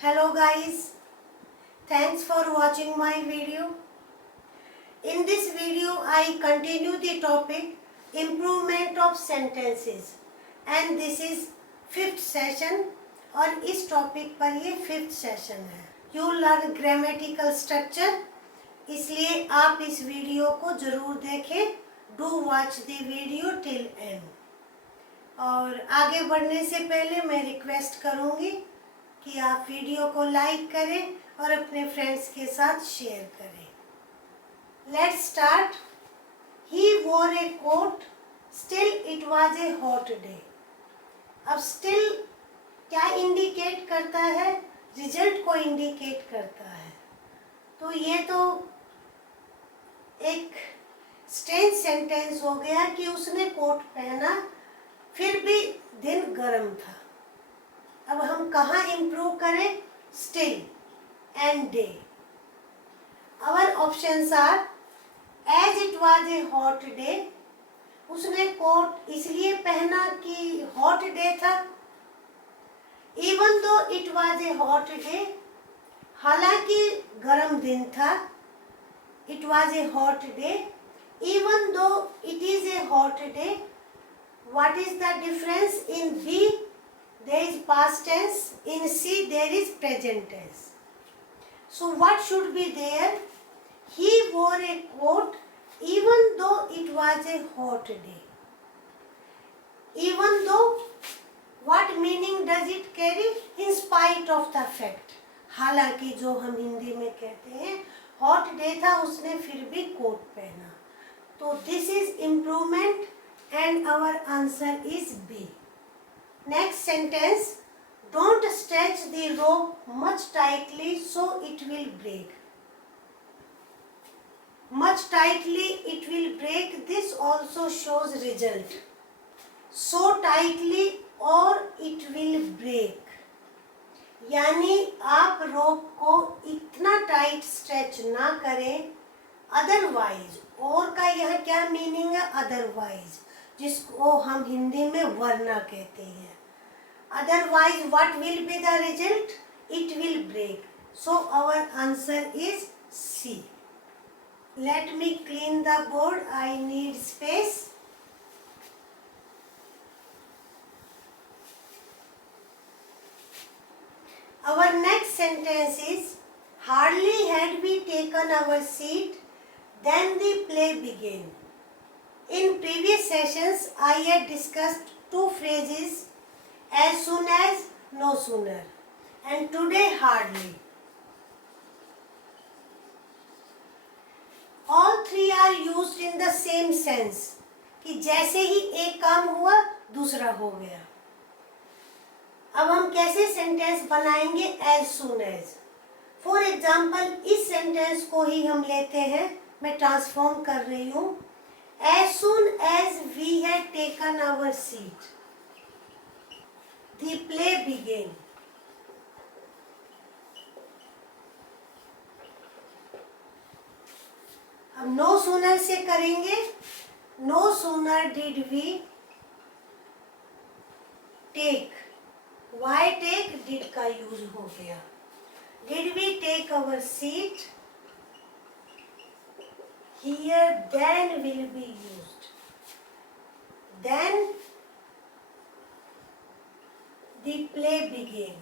Hello guys, thanks for watching my video. In this video I continue the topic improvement of sentences and this is fifth session और इस topic पर ये fifth session है. You learn grammatical structure, इसलिए आप इस video को जरूर देखें. Do watch the video till end. और आगे बढ़ने से पहले मैं रिक्वेस्ट करूँगी कि आप वीडियो को लाइक करें और अपने फ्रेंड्स के साथ शेयर करें. Let's start. He wore a coat, still it was a hot day. अब स्टिल क्या इंडिकेट करता है? रिजल्ट को इंडिकेट करता है. तो ये तो एक स्ट्रेंज सेंटेंस हो गया कि उसने कोट पहना फिर भी दिन गर्म था. अब हम कहाँ इम्प्रूव करें? Still and day. Our options are as it was a hot day. उसने कोट इसलिए पहना कि हॉट डे था. Even though it was a hot day, हालांकि गर्म दिन था. It was a hot day. Even though it is a hot day. What is the difference? In B there is past tense, in C there is present tense. So what should be there? He wore a coat even though it was a hot day. Even though, what meaning does it carry? In spite of the fact. हालांकि जो हम हिंदी में कहते हैं hot day था, उसने फिर भी कोट पहना. तो this is improvement and our answer is B. Next sentence, don't stretch the rope much tightly so it will break. Much tightly it will break. This also shows result. So tightly or it will break. यानी आप रोप को इतना tight stretch ना करें. Otherwise, और का यह क्या मीनिंग है? अदरवाइज, जिसको हम हिंदी में वरना कहते हैं. Otherwise, what will be the result? It will break. So our answer is C. Let me clean the board. I need space. Our next sentence is, hardly had we taken our seat, then the play began. In previous sessions, I had discussed two phrases, as soon as, no sooner, and today hardly. All three are used in the same sense कि जैसे ही एक काम हुआ दूसरा हो गया. अब हम कैसे सेंटेंस बनाएंगे? as soon as. For example इस सेंटेंस को ही हम लेते हैं. मैं ट्रांसफॉर्म कर रही हूँ. as soon as we had taken our seat, the play began. अब no sooner से करेंगे. no sooner did we take. why take? did का यूज हो गया. did we take our seat? here then will be used. then the play began.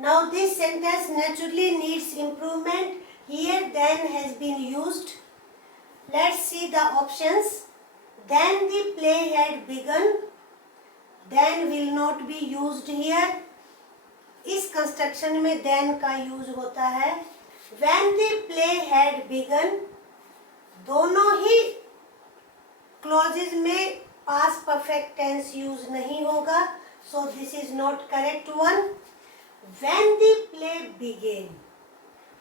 Now this sentence naturally needs improvement. Here then has been used. Let's see the options. Then the play had begun. Then will not be used here. इस construction में then का use होता है. When the play had begun, दोनों ही clauses में past perfect tense use नहीं होगा. So this is not correct one. When the play began,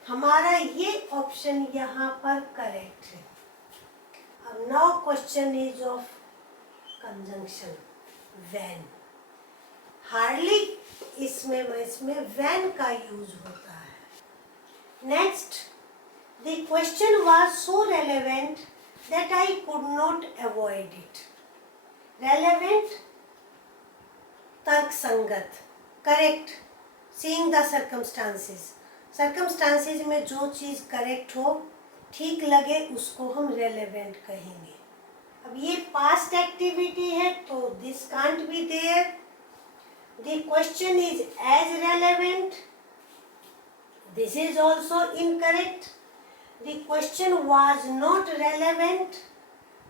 हमारा ये ऑप्शन यहाँ पर करेक्ट है. अब now question is of conjunction. When, hardly इसमें व्हेन का यूज होता है. Next, the question was so relevant that I could not avoid it. Relevant, तर्क संगत, correct, seeing the circumstances. Circumstances में जो चीज़ करेक्ट हो, ठीक लगे, उसको हम रेलेवेंट कहेंगे. अब ये पास्ट एक्टिविटी है तो this can't be there. The question is as relevant. This is also incorrect. The question was not relevant.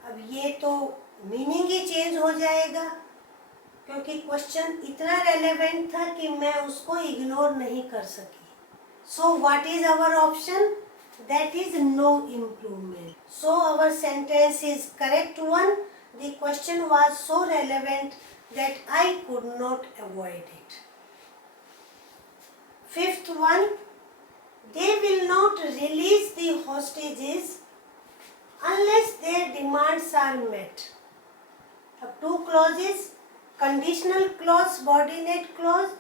अब ये तो मीनिंग ही चेंज हो जाएगा, क्योंकि क्वेश्चन इतना रेलेवेंट था कि मैं उसको इग्नोर नहीं कर सकी. So what is our option? That is no improvement. So our sentence is correct one. The question was so relevant that I could not avoid it. Fifth one, they will not release the hostages unless their demands are met. अब two clauses, conditional clause, subordinate clause.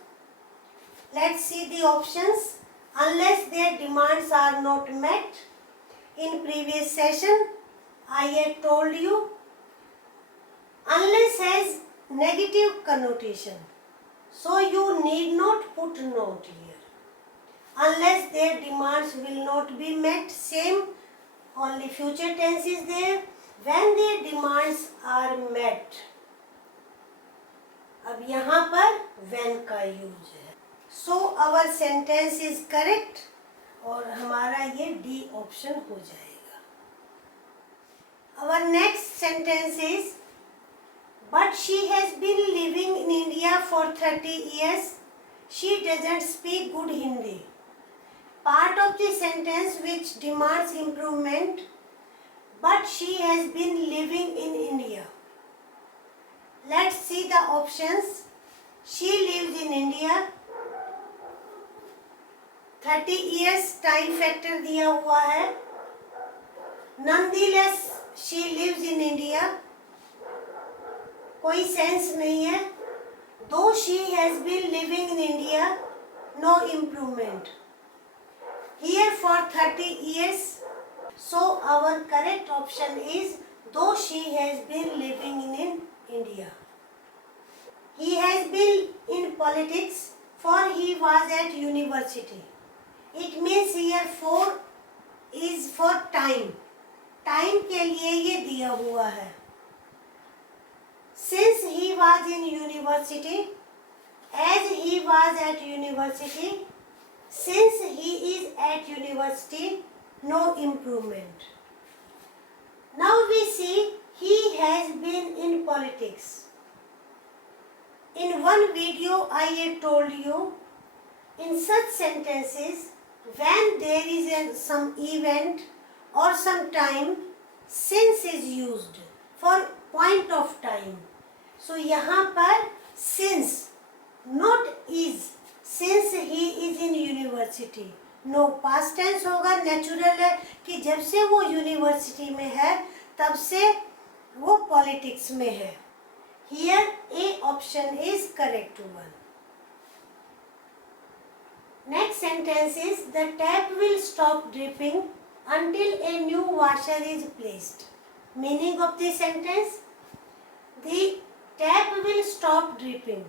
Let's see the options. Unless their demands are not met. In previous session, I had told you, unless has negative connotation, so you need not put not here. Unless their demands will not be met, same, only future tense is there. When their demands are met. अब यहाँ पर when का use है. So our sentence is correct और हमारा ये D option हो जाएगा. Our next sentence is, but she has been living in India for 30 years. She doesn't speak good Hindi. Part of the sentence which demands improvement, but she has been living in India. Let's see the options. She lives in India. 30 years time factor दिया हुआ है. Nonetheless, she lives in India. कोई sense नहीं है. Though she has been living in India, no improvement. Here for 30 years. So our correct option is, though she has been living in India. He has been in politics for he was at university. It means here for is for time. Time के लिए ये दिया हुआ है. Since he was in university, as he was at university, since he is at university, no improvement. Now we see he has been in politics. In one video I had told you, in such sentences, when there is some event or some time, since is used for point of time. So यहाँ पर since, not is. Since he is in university. No, past tense होगा. Natural है कि जब से वो university में है तब से वो पॉलिटिक्स में है. Here A option is correct one. Next sentence is, the tap will stop dripping until a new washer is placed. Meaning of the sentence, the tap will stop dripping.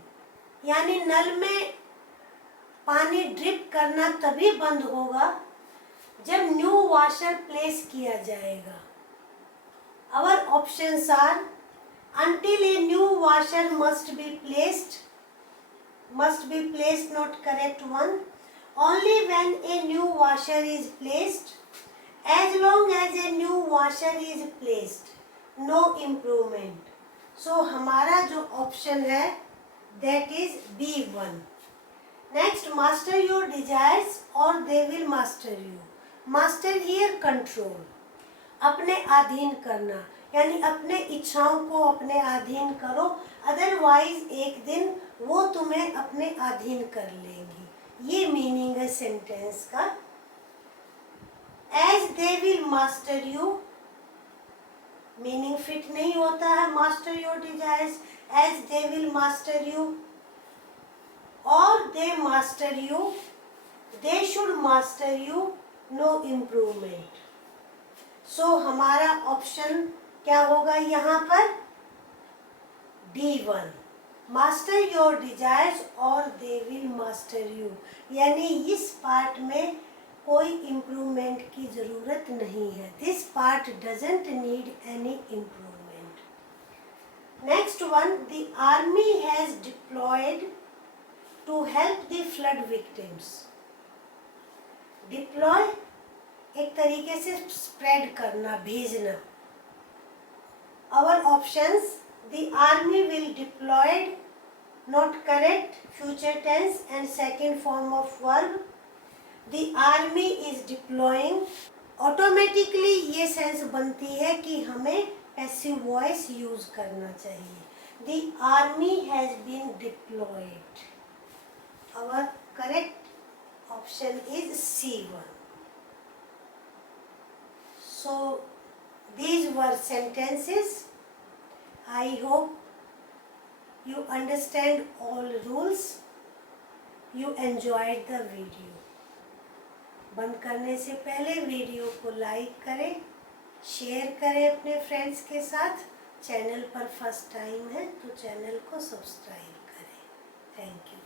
यानी नल में पानी ड्रिप करना तभी बंद होगा जब न्यू वाशर प्लेस किया जाएगा. Our options are, until a new washer must be placed, not correct one. Only when a new washer is placed. As long as a new washer is placed, no improvement. So हमारा जो option है that is B1. Next, master your desires or they will master you. Master here control. अपने अधीन करना, यानी अपने इच्छाओं को अपने अधीन करो, अदरवाइज एक दिन वो तुम्हें अपने अधीन कर लेंगी. ये मीनिंग है सेंटेंस का. As they will master you, meaning fit नहीं होता है. Master your desires, as they will master you, और they master you, they should master you, no improvement. So हमारा ऑप्शन क्या होगा यहाँ पर? D1. मास्टर योर डिजायर्स और दे विल मास्टर यू, यानी इस पार्ट में कोई इम्प्रूवमेंट की ज़रूरत नहीं है. This part doesn't need any improvement. Next one, the army has deployed to help the flood victims. Deploy एक तरीके से स्प्रेड करना, भेजना. Our options, the army will deployed, not correct, future tense and second form of verb. The army is deploying. Automatically ये sense बनती है कि हमें पैसिव वॉइस यूज करना चाहिए. The army has been deployed. Our correct option is C1. So these were sentences. I hope you understand all rules. You enjoyed the video. बंद करने से पहले वीडियो को लाइक करें, शेयर करें अपने फ्रेंड्स के साथ. चैनल पर फर्स्ट टाइम है तो चैनल को सब्सक्राइब करें. Thank you.